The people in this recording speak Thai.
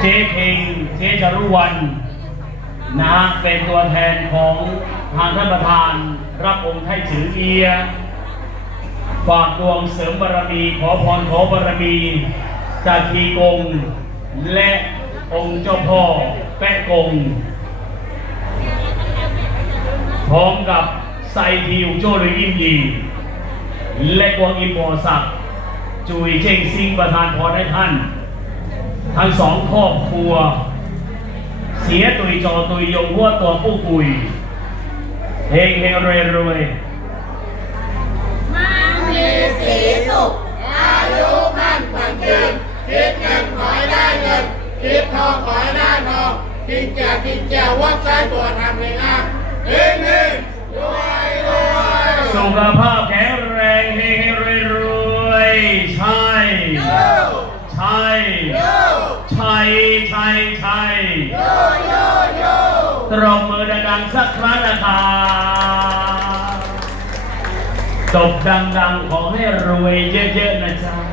เจ๊เพงเจ๊จารุวันนะฮะเป็นตัวแทนของทางท่านประธาน รับองค์ไทยถือเอียฝากดวงเสริมบารมีขอพรขอบารมีจากทีกง และองค์เจ้าพ่อแปะกง พร้อมกับไซทิวโจหรือยิมยีและกวงอิมบอศักจุยเชงซิงประธานพรให้ท่าน ทั้งสองครอบครัว เสียตุยจอตุยยงหัวตัวผู้กุยเฮงเฮงรวยรวยมั่งมีสีสุข อายุมั่นขวัญยืนคิดเงินขอให้ได้เงินคิดทองขอให้ได้ทองกินแก่กินแก่วัดซ้ายตัวทำให้งามเฮงเฮงรวยรวยสุขภาพแข็งแรงเฮงเฮงรวยรวยใช่โยใช่ ชัยชัยชัยโยโยโยตรงมือดังๆสักครั้งนะครับตบดังๆ ขอให้รวยเยอะๆนะจ๊ะ